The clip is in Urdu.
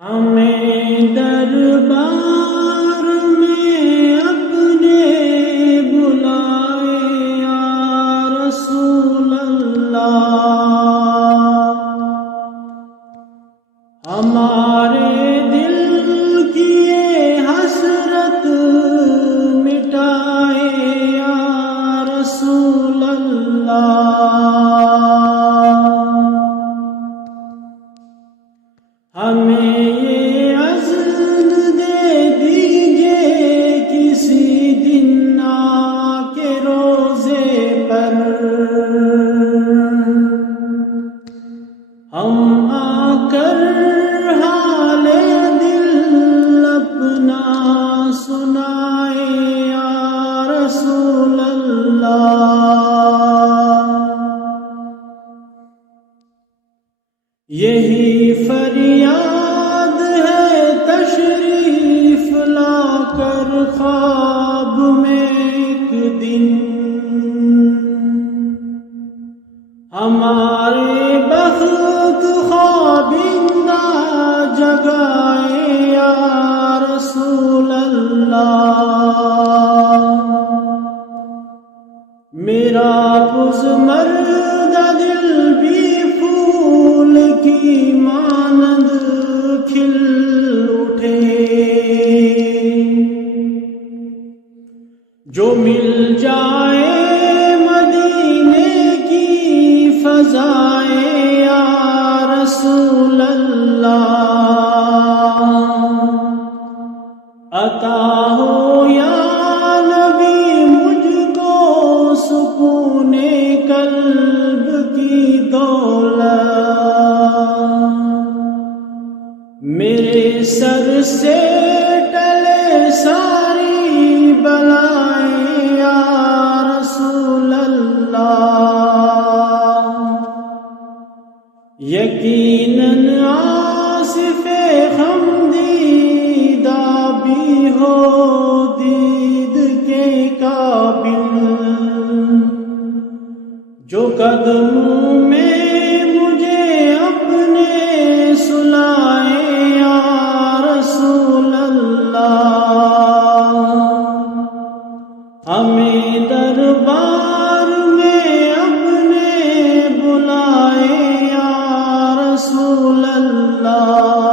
ہمیں دربار میں اپنے بلائے یا رسول اللہ، ہمارے دل کی یہ حسرت مٹائے یا رسول اللہ، ہمیں یہ عزم دے دیجئے کسی دن آ کے روزے پر، ہم آ کر حال دل اپنا سنائے یا رسول اللہ، یہی فریاد ہے تشریف لا کر خواب میں ایک دن، ہمارے بخت خوابندہ جگائے یا رسول اللہ، میرا پزمردہ دل بھی پھول کی مانند کھل اٹھے، جو مل جائے مدینے کی فضائے یا رسول اللہ، عطا ہو یا نبی مجھ کو سکون قلب کی دولت، میرے سر سے ٹلے ساری بلائیں یا رسول اللہ، یقیناً آصف خمدیدہ بھی ہو دید کے قابل، جو قدموں میں مجھے اپنے سلائے یا رسول اللہ، ہمیں دربار میں اپنے بلائے یا رسول اللہ۔